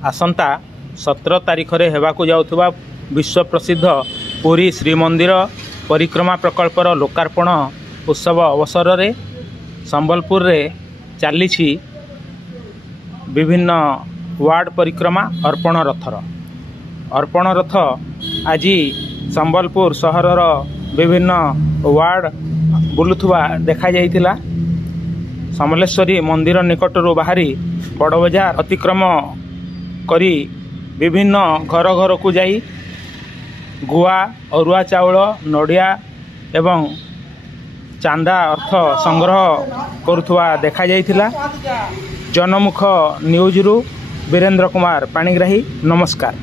आसंता 17 तारीख रे हेबाकु जाउथुबा विश्व प्रसिद्ध पुरी श्रीमंदिर परिक्रमा प्रकल्पर लोकार्पण उत्सव अवसर रे संबलपुर रे चली विभिन्न वार्ड परिक्रमा अर्पण रथ आज संबलपुर सहरर विभिन्न वार्ड बुलुथुवा देखा जाइतिला। समलेश्वरी मंदिर निकटरू बाहरी बड़ बजार अतिक्रम करी विभिन्न घर घर को जाई गुआ अरुआ चाउल नड़िया एवं चांदा अर्थ संग्रह करुवा देखा जाइतिला। जनमुख न्यूज रु वीरेंद्र कुमार पाणिग्राही। नमस्कार।